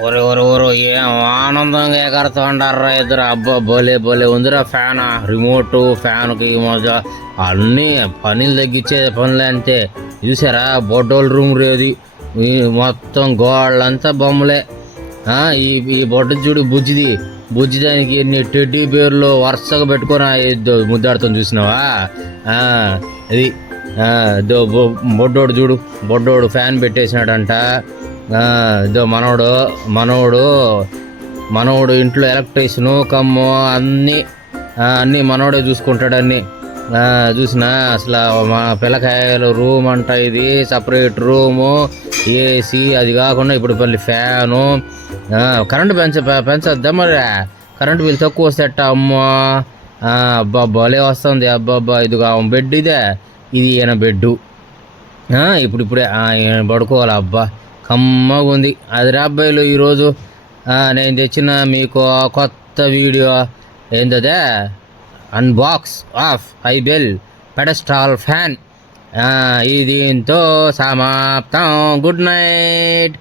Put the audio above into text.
ఒరే ఒరే ఒరే ఏం ఆనందంగా ఎగరుతూ ఉంటారా ఇద్దరు. అబ్బా భలే భలే ఉందిరా ఫ్యాన్. రిమోట్ ఫ్యాన్కి ఈ మధ్య అన్నీ పనులు తగ్గించే పనులే అంతే. చూసారా బొడ్డోళ్ళ రూమ్ రేది, ఈ మొత్తం గోళ్ళంతా బొమ్మలే. ఈ ఈ బొడ్డ చూడు బుజ్జిది, బుజ్జి దానికి ఎన్ని టెడ్డీ బేర్లు వరుసగా పెట్టుకొని ముద్దాడుతాం చూసినావా. అది బొడ్డోడు చూడు, బొడ్డోడు ఫ్యాన్ పెట్టేసినాడంట. ఇదో మనోడు మనోడు మనోడు ఇంట్లో ఎలక్ట్రీషియను కమ్ము అన్నీ అన్నీ మనోడే చూసుకుంటాడు అన్నీ. చూసినా అసలు మా పిల్లకాయలు రూమ్ అంట, ఇది సపరేట్ రూము, ఏసీ, అది కాకుండా ఇప్పుడు మళ్ళీ ఫ్యాను. కరెంటు పెంచొద్దా మరి? కరెంటు బిల్ తక్కువ వస్తే అమ్మో. అబ్బా భలే వస్తుంది. అబ్బాబ్బా ఇదిగా బెడ్ ఇదే, ఇది ఈయన బెడ్డు. ఇప్పుడిప్పుడే ఈయన పడుకోవాలి. అబ్బా కమ్మగా ఉంది. అది రాబ్బాయిలు ఈరోజు నేను తెచ్చిన మీకు కొత్త వీడియో ఏంటదే, అన్బాక్స్ ఆఫ్ ఐబెల్ పెడస్టాల్ ఫ్యాన్. ఈ దీంతో సమాప్తం. Good night.